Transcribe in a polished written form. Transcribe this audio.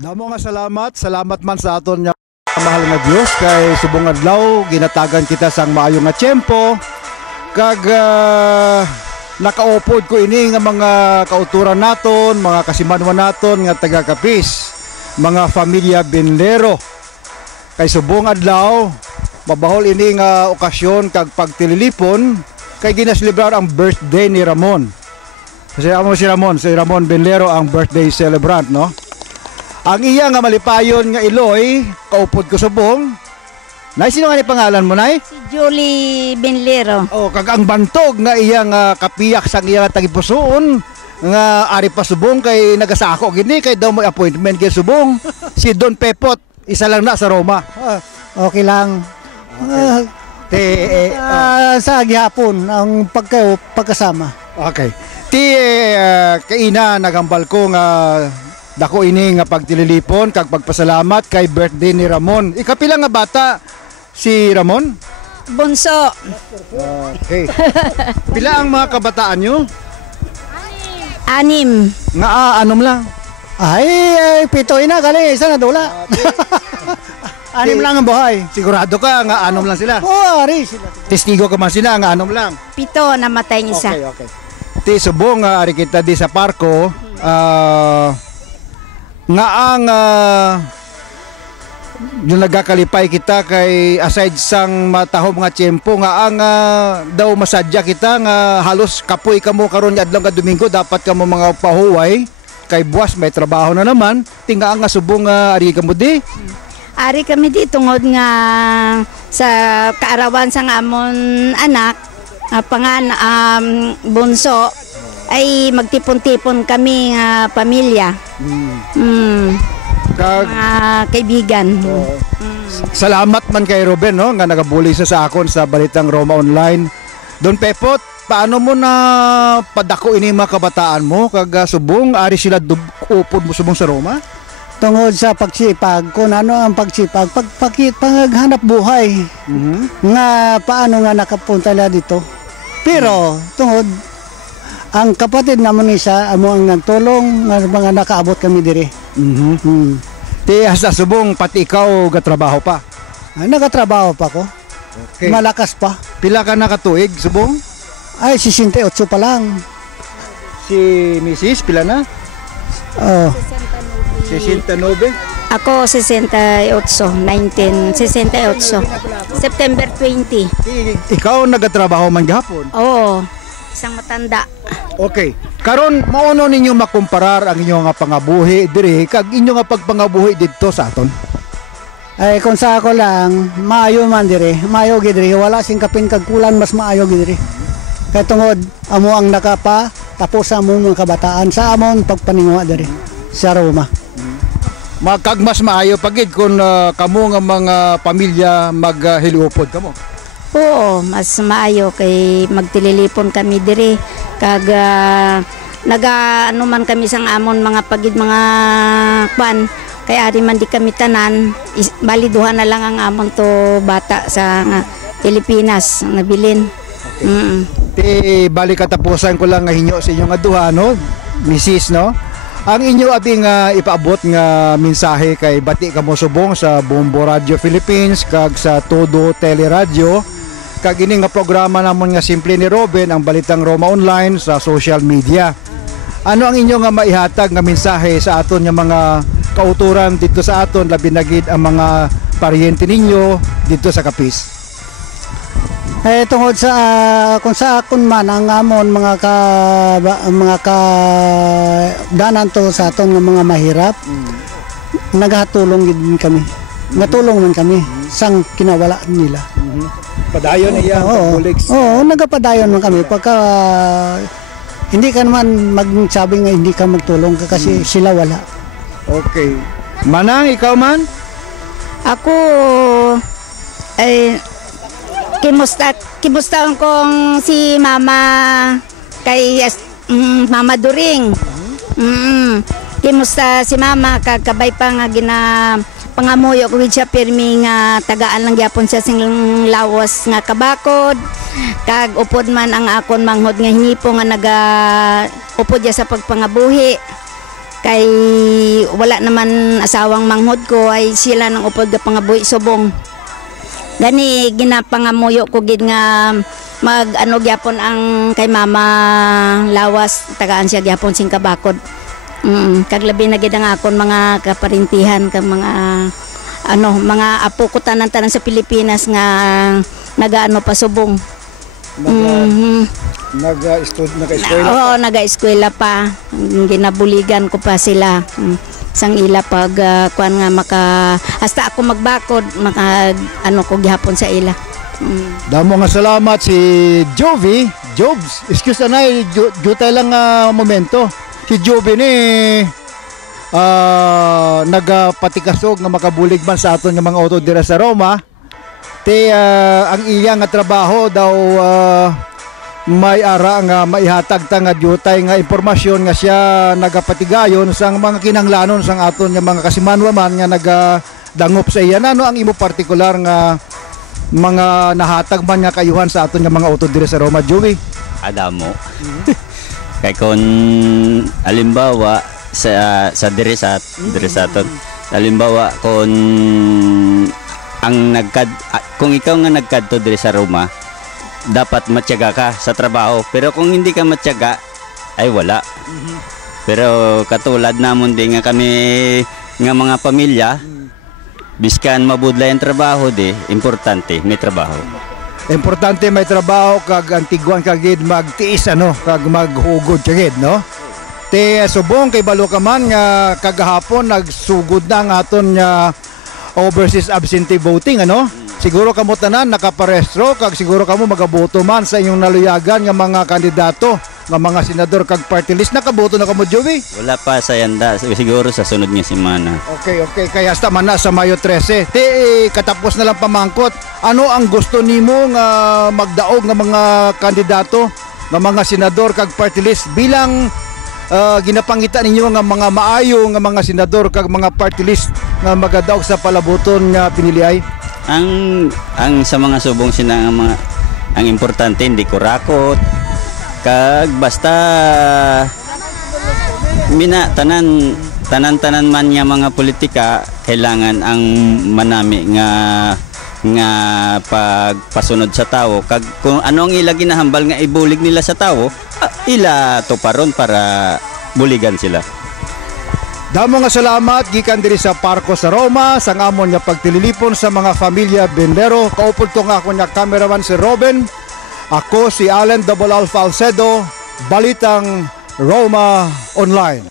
Damo nga salamat man sa aton nga mahal nga Dios kay subong adlaw ginatagan kita sang maayo nga tiyempo kag nakaupod ko ini nga mga kauturan naton, mga kasimanwan naton nga taga Capiz, mga familia Benlero. Kay subong adlaw mabahol ini nga okasyon kag pagtililipon kay ginaselebrar ang birthday ni Ramon. Kasi si Ramon Benlero ang birthday celebrant, no? Ang iya nga malipayon nga Iloy, kaupod ko subong. Nay, sino nga ni pangalan mo, Nay? Si Julie Benlero. Oh, kag ang bantog nga iya nga kapiyak sang iya nga tagipusoon nga ari pa subong kay nagasako gini kay daw may appointment kay subong. Si Don Pepot, isa lang na sa Roma. Okay lang. Sa gihapon ang pagkasama. Okay. Kaina nagambal ko nga dako ini nga pagtililipon kag pagpasalamat kay birthday ni Ramon. Ikapila nga bata si Ramon? Bunso. Okay. Pila ang mga kabataan nyo? 6. Nga anom lang. Ay, pitoy na galing isa na dula. 6 lang ang buhay. Sigurado ka nga anom lang sila. Oo, ari sila. Testigo ka man sila nga anom lang. 7 namatay ng isa. Okay. Ti subong nga ari kita di sa parko nga ang yung nagakalipay kita kay aside sang matahom nga tiyempo nga ang daw masadya kita nga halos kapoy kamo karon nga adlaw nga Domingo dapat kamo mga pahuway kay buwas may trabaho na naman tinga nga subong ari kamo di. Ari kami di tungod nga sa kaarawan sa amon anak bunso ay magtipon-tipon kami nga pamilya. Mga kaibigan. Salamat man kay Ruben, no, nga nagabuli sa akon sa Balitang Roma Online. Don Pepot, paano mo na padako ini mga kabataan mo kag subong ari sila upod mo subong sa Roma? Tungod sa pagsipag, kung ano ang pagsipag, paghanap buhay. Nga paano nga nakapunta na dito. Pero tungod ang kapatid naman isa amo ang nagtulong nga mga nakaabot kami diri. Ti sa subong pati ikaw gatrabaho pa. Nagatrabaho pa ko. Okay. Malakas pa. Pila ka nakatuig subong? Ay 68 pa lang. Si Mrs. pila na? Oh. 69. Ako 68, September 20. Ikaw nagatrabaho man gihapon? Oo, isang matanda. Okay. Karon mauno ninyo makumparar ang inyo nga pangabuhi diri kag inyo nga pagpangabuhi didto sa aton. Ay kung sa ako lang, maayo man diri. Maayo gid diri, wala sing kapin kag kulan mas maayo gid diri. Kay tungod amo ang nakapa tapos sa among mga kabataan sa amon pagpaninguha diri sa Roma. Kag mas maayo pagid kung kamo nga mga pamilya maghiliupod kamo. Oo, mas maayo kay magtililipon kami diri kag man kami sang amon mga pagid mga kwan kay ari man di kami tanan baliduhan na lang ang amon to bata sa Pilipinas nabilin. Ti balik katapusan ko lang nga hinyo sa inyo nga duha, no, Mrs., no. Ang inyo abing ipaabot nga mensahe kay bati kamo subong sa Bombo Radio Philippines kag sa Todo Teleradio kag ini nga programa namon nga simple ni Robin ang Balitang Roma Online sa social media. Ano ang inyo nga maihatag nga mensahe sa aton nga mga kauturan dito sa aton labi na gid ang mga paryente ninyo dito sa Capiz? Tungod sa kung sa akon man ang amon mga danan to sa aton nga mga mahirap. Nagahatulong gid kami. Natulong man kami sang kinawala nila. Padayon iya ang pagbulig. Oo, nagapadayon man kami pagka hindi ka naman magsabi nga hindi ka magtulong kasi sila wala. Okay. Manang, ikaw man? Ako ay kimustahan kong si Mama kay Mama During. Kimusta si Mama kagkabay pa nga pangamuyo ko siya pirmi nga tagaan lang gyapon siya sing lawas nga kabakod kag upod man ang akon manghod nga hinipo nga naga upod ya sa pagpangabuhi Kay wala naman asawang manghod ko ay sila nang upod ka pangabuhi subong. Gani ginapangamuyo ko gid nga mag ano gyapon ang kay mama lawas tagaan siya gyapon sing kabakod. Kag labi na gid ang akon mga kaparintihan kag mga ano mga apo ko tanan sa Pilipinas nga nagaano pa subong. Nag-eskwela. Oo, naga-eskwela pa. Ginabuligan ko pa sila. Sang ila pag kuan nga hasta ako magbakod maka ano ko gihapon sa ila. Damo nga salamat si Jobs. Excuse na jutay lang momento. Si Jovi ni nagapatikasog nga makabulig man sa aton nga mga auto dira sa Roma. Ang iya nga trabaho daw may ara nga maihatag ta nga jutay nga impormasyon nga siya nagapatigayon sang mga kinanglanon sang aton nga mga kasimanwaman nga nagadangop sa iya. Ano ang imo partikular nga mga nahatag man nga kayuhan sa aton nga mga auto dire sa Roma, Joey? Adamo. Kay kon alimbawa sa diresaton. Alimbawa kon ang kung ikaw nga nagkadto dire sa Roma, dapat matyaga ka sa trabaho. Pero kung hindi ka matyaga, ay wala. Pero katulad namon din nga kami nga mga pamilya, biskan mabudlay ang trabaho importante may trabaho. Importante may trabaho kag antiguan kagid magtiis kag maghugod kagid no. Subong kay balo ka man nga kagahapon nagsugod na ang aton nga overseas absentee voting Siguro kamo tanan nakaparehistro kag siguro kamo magaboto man sa inyong naluyagan nga mga kandidato nga mga senador kag party list. Nakaboto na kamo, Joey? Wala pa sa yanda, siguro sa sunod nga semana. Okay, kaya hasta man na sa Mayo 13. Katapos na lang pamangkot, ano ang gusto nimo nga magdaog nga mga kandidato nga mga senador kag party list bilang ginapangita ninyo nga mga maayo nga mga senador kag mga party list nga magadaog sa palaboton nga piniliay? Ang sa mga subong ang importante hindi kurakot kag basta tanan man nga mga politika kailangan ang manami nga pagpasunod sa tao kag kung ano ang ila ginahambal nga ibulig nila sa tao ila tuparon para buligan sila. Damo nga salamat gikan diri sa Parko sa Roma sa ngamon nga pagtililipon sa mga pamilya Bendero. Kaupod ko nga ako nga cameraman si Robin. Ako si Allen Double Alpha Alcedo, Balitang Roma Online.